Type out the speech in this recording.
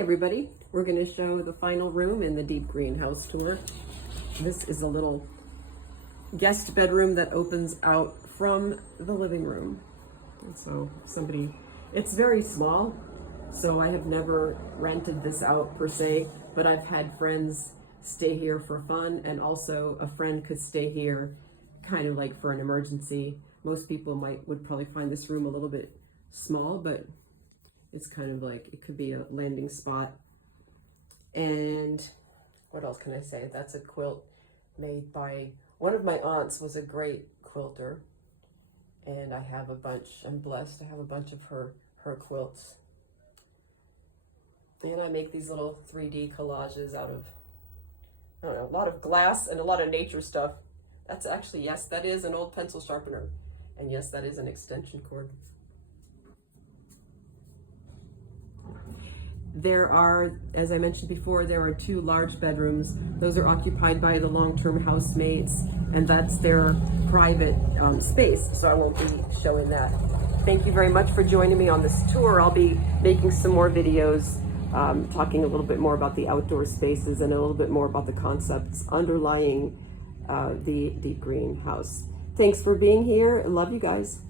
everybody. We're going to show the final room in the deep greenhouse tour. This is a little guest bedroom that opens out from the living room. And so it's very small, so I have never rented this out per se, but I've had friends stay here for fun, and also a friend could stay here kind of like for an emergency. Most people would probably find this room a little bit small, but it's kind of like, it could be a landing spot. And what else can I say? That's a quilt made by one of my aunts, was a great quilter. And I have a bunch, I'm blessed to have a bunch of her quilts. And I make these little 3D collages out of, I don't know, a lot of glass and a lot of nature stuff. That's actually, yes, that is an old pencil sharpener. And yes, that is an extension cord. There are, as I mentioned before, there are 2 large bedrooms. Those are occupied by the long-term housemates, and that's their private space, so I won't be showing that. Thank you very much for joining me on this tour. I'll be making some more videos talking a little bit more about the outdoor spaces and a little bit more about the concepts underlying the deep greenhouse. Thanks for being here. I love you guys.